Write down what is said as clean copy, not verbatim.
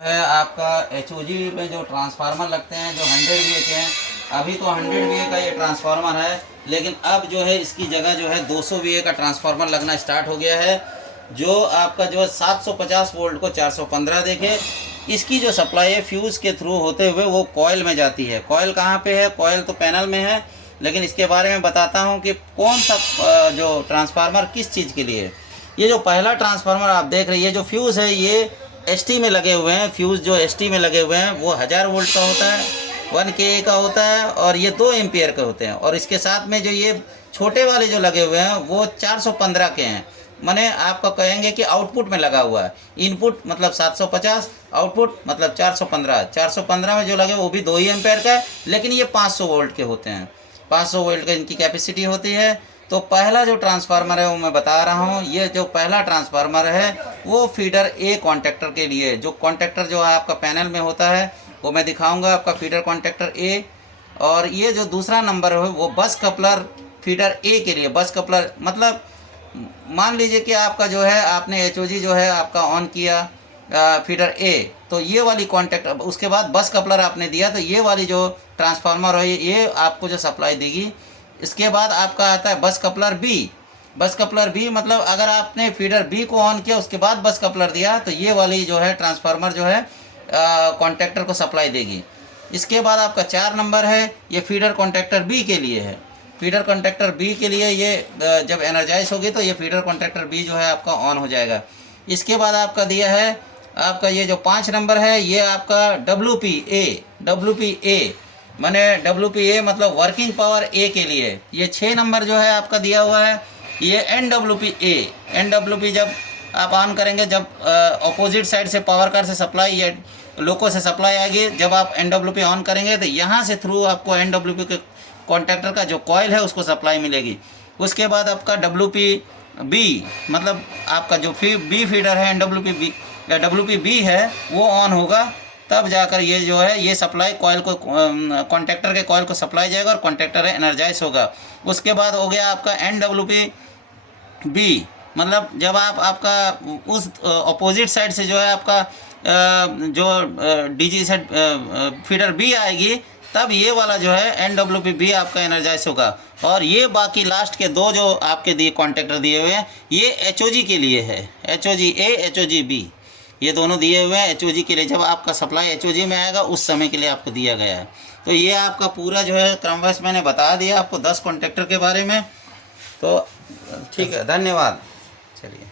है आपका एचओजी में जो ट्रांसफार्मर लगते हैं जो 100 वीए के हैं। अभी तो 100 वीए का ये ट्रांसफार्मर है, लेकिन अब जो है इसकी जगह जो है 200 वीए का ट्रांसफार्मर लगना स्टार्ट हो गया है, जो आपका जो है 750 वोल्ट को 415 देखे। इसकी जो सप्लाई है फ्यूज़ के थ्रू होते हुए वो कॉयल में जाती है। कॉयल कहाँ पे है? कॉयल तो पैनल में है, लेकिन इसके बारे में बताता हूँ कि कौन सा जो ट्रांसफार्मर किस चीज़ के लिए है। ये जो पहला ट्रांसफार्मर आप देख रहे हैं, ये जो फ्यूज़ है ये एसटी में लगे हुए हैं। फ्यूज़ जो एसटी में लगे हुए हैं वो 1000 वोल्ट का होता है, 1 kA का होता है, और ये 2 एम्पियर के होते हैं। और इसके साथ में जो ये छोटे वाले जो लगे हुए हैं वो 415 के हैं। माने आपका कहेंगे कि आउटपुट में लगा हुआ है। इनपुट मतलब 750, आउटपुट मतलब 415। 415 में जो लगे वो भी 2 ही एम्पियर का है, लेकिन ये 500 वोल्ट के होते हैं। 500 वोल्ट का इनकी कैपेसिटी होती है। तो पहला जो ट्रांसफार्मर है वो मैं बता रहा हूँ। ये जो पहला ट्रांसफार्मर है वो फीडर ए कॉन्टैक्टर के लिए, जो कॉन्टैक्टर जो है आपका पैनल में होता है वो मैं दिखाऊंगा, आपका फीडर कॉन्टैक्टर ए। और ये जो दूसरा नंबर है वो बस कपलर फीडर ए के लिए। बस कपलर मतलब मान लीजिए कि आपका जो है आपने एचओजी जो है आपका ऑन किया फीडर ए, तो ये वाली कॉन्टैक्ट, उसके बाद बस कपलर आपने दिया, तो ये वाली जो ट्रांसफार्मर है ये आपको जो सप्लाई देगी। इसके बाद आपका आता है बस कपलर बी। बस कपलर बी मतलब अगर आपने फीडर बी को ऑन किया उसके बाद बस कपलर दिया तो ये वाली जो है ट्रांसफार्मर जो है कॉन्टैक्टर को सप्लाई देगी। इसके बाद आपका 4 नंबर है, ये फीडर कॉन्टैक्टर बी के लिए है। फीडर कॉन्टैक्टर बी के लिए ये जब एनर्जाइज होगी तो ये फीडर कॉन्टैक्टर बी जो है आपका ऑन हो जाएगा। इसके बाद आपका दिया है आपका ये जो 5 नंबर है ये आपका WPA माने WPA मतलब वर्किंग पावर ए के लिए। ये 6 नंबर जो है आपका दिया हुआ है ये NWP जब आप ऑन करेंगे, जब अपोजिट साइड से पावर कार से सप्लाई या लोको से सप्लाई आएगी, जब आप NWP ऑन करेंगे तो यहाँ से थ्रू आपको NWP के कॉन्टैक्टर का जो कॉयल है उसको सप्लाई मिलेगी। उसके बाद आपका WPB मतलब आपका जो बी फीडर है NWPB या WPB है वो ऑन होगा, तब जाकर ये जो है ये सप्लाई कॉयल को कॉन्टैक्टर के कॉयल को सप्लाई जाएगा और कॉन्टैक्टर एनर्जाइज होगा। उसके बाद हो गया आपका NWPB मतलब जब आपका उस अपोजिट साइड से जो है आपका जो डीजी साइड फीडर बी आएगी, तब ये वाला जो है NWPB आपका एनर्जाइज होगा। और ये बाकी लास्ट के 2 जो आपके दिए कॉन्टैक्टर दिए हुए हैं ये HOG के लिए है, HOGA HOGB, ये दोनों दिए हुए हैं HOG के लिए। जब आपका सप्लाई HOG में आएगा उस समय के लिए आपको दिया गया है। तो ये आपका पूरा जो है क्रमवाइज मैंने बता दिया आपको 10 कॉन्टैक्टर के बारे में। तो ठीक है, धन्यवाद। चलिए।